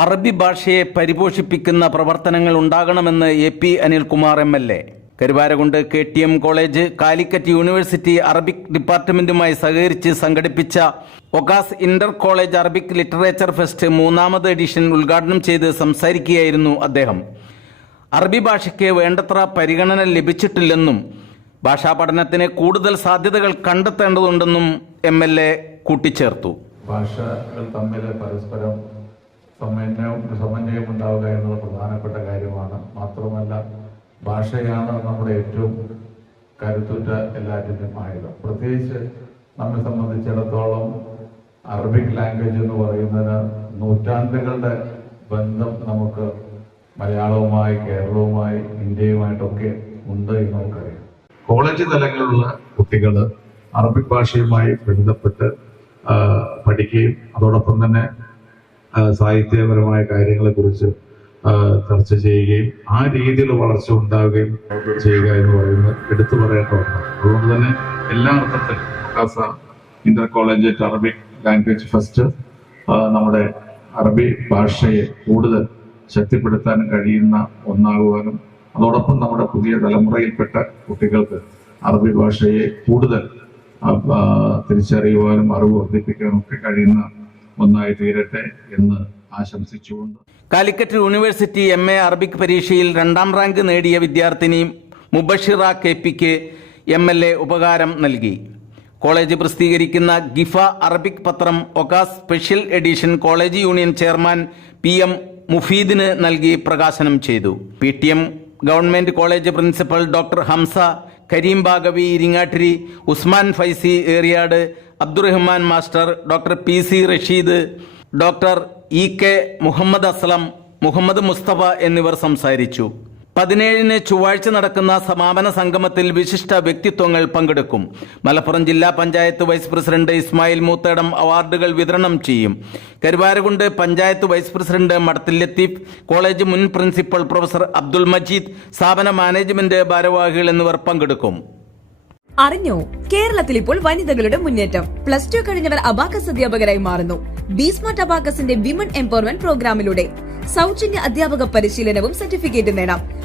അറബി ഭാഷയെ പരിപോഷിപ്പിക്കുന്ന പ്രവർത്തനങ്ങൾ ഉണ്ടാകണമെന്ന് A P Anilkumar M L A. Karuvarakundu K T M college Calicut university Arabic ഡിപ്പാർട്ട്മെന്റുമായി സഹകരിച്ച് സംഘടിപ്പിച്ച ഒഗാസ് inter college Arabic literature fest മൂന്നാമത് എഡിഷൻ ഉദ്ഘാടനം ചെയ്ത് സംസാരിക്കുകയായിരുന്നു അദ്ദേഹം. അറബി ഭാഷയ്ക്ക് വേണ്ടത്ര പരിഗണന ലഭിച്ചിട്ടില്ലെന്നും ഭാഷാ പഠനത്തിന് കൂടുതൽ സാധ്യതകൾ കണ്ടെത്തേണ്ടതുണ്ടെന്നും എം എൽ എ കൂട്ടിച്ചേർത്തു. ഭാഷകൾ തമ്മിൽ പരസ്പരം സമന്വയം സമന്വയം ഉണ്ടാവുക എന്നത് പ്രധാനപ്പെട്ട കാര്യമാണ്. മാത്രമല്ല ഭാഷയാണ് നമ്മുടെ ഏറ്റവും കരുത്തുറ്റ എല്ലാറ്റിന്റെയും ആയുധം. പ്രത്യേകിച്ച് നമ്മെ സംബന്ധിച്ചിടത്തോളം അറബിക് ലാംഗ്വേജ് എന്ന് പറയുന്നതിന് നൂറ്റാണ്ടുകളുടെ ബന്ധം നമുക്ക് മലയാളവുമായി കേരളവുമായി ഇന്ത്യയുമായിട്ടൊക്കെ ഉണ്ട് എന്ന് നമുക്കറിയാം. കോളേജ് തലങ്ങളിലുള്ള കുട്ടികൾ അറബിക് ഭാഷയുമായി ബന്ധപ്പെട്ട് പഠിക്കുകയും അതോടൊപ്പം തന്നെ സാഹിത്യപരമായ കാര്യങ്ങളെ കുറിച്ച് ചർച്ച ചെയ്യുകയും ആ രീതിയിൽ വളർച്ച ഉണ്ടാവുകയും ചെയ്യുക എന്ന് പറയുന്നത് എടുത്തു പറയേണ്ട ഒന്നാണ്. അതുകൊണ്ട് തന്നെ എല്ലാ അർത്ഥത്തിലും കാസ inter college Arabic language fest നമ്മുടെ അറബി ഭാഷയെ കൂടുതൽ ശക്തിപ്പെടുത്താൻ കഴിയുന്ന ഒന്നാകുവാനും അതോടൊപ്പം നമ്മുടെ പുതിയ തലമുറയിൽപ്പെട്ട കുട്ടികൾക്ക് അറബി ഭാഷയെ കൂടുതൽ തിരിച്ചറിയുവാനും അറിവ് വർദ്ധിപ്പിക്കാനും ഒക്കെ കഴിയുന്ന ഒന്നായി തീരട്ടെ എന്ന് ആശംസിച്ചുകൊണ്ട്. Calicut university M A Arabic പരീക്ഷയിൽ രണ്ടാം റാങ്ക് നേടിയ വിദ്യാർത്ഥിനി മുബഷിറ കെ പിക്ക് എം എൽ എ ഉപകാരം നൽകി. കോളേജ് പ്രസിദ്ധീകരിക്കുന്ന ഗിഫ അറബിക് പത്രം ഒകാസ് special edition college union chairman P M മുഫീദിന് നൽകി പ്രകാശനം ചെയ്തു. P T M government college principal doctor Hamsa Kareem Baqavi Iringattiri Usman Faizy Eriyad Abdurahman master doctor P C Rasheed doctor E K Muhammad Aslam Muhammad Mustafa എന്നിവർ സംസാരിച്ചു. പതിനേഴിന് ചൊവ്വാഴ്ച നടക്കുന്ന സമാപന സംഗമത്തിൽ വിശിഷ്ട വ്യക്തിത്വങ്ങൾ പങ്കെടുക്കും. മലപ്പുറം ജില്ലാ പഞ്ചായത്ത് വൈസ് പ്രസിഡന്റ് ഇസ്മായിൽ മൂത്തേടം അവാർഡുകൾ വിതരണം ചെയ്യും. Karuvarakundu panchayat vice president Madathil Latheef college മുൻ പ്രിൻസിപ്പൽ പ്രൊഫസർ അബ്ദുൽ മജീദ് സ്ഥാപന മാനേജ്മെന്റ് ഭാരവാഹികൾ എന്നിവർ പങ്കെടുക്കും. അറിഞ്ഞോ? കേരളത്തിൽ ഇപ്പോൾ വനിതകളുടെ മുന്നേറ്റം. പ്ലസ് ടു കഴിഞ്ഞവർ അബാക്കസ് അധ്യാപകരായി മാറുന്നു. ബീസ്മാർട്ട് അബാക്കസിന്റെ വിമൺ എംപവർമെന്റ് പ്രോഗ്രാമിലൂടെ സൗജന്യ അധ്യാപക പരിശീലനവും സർട്ടിഫിക്കറ്റും നേടാം.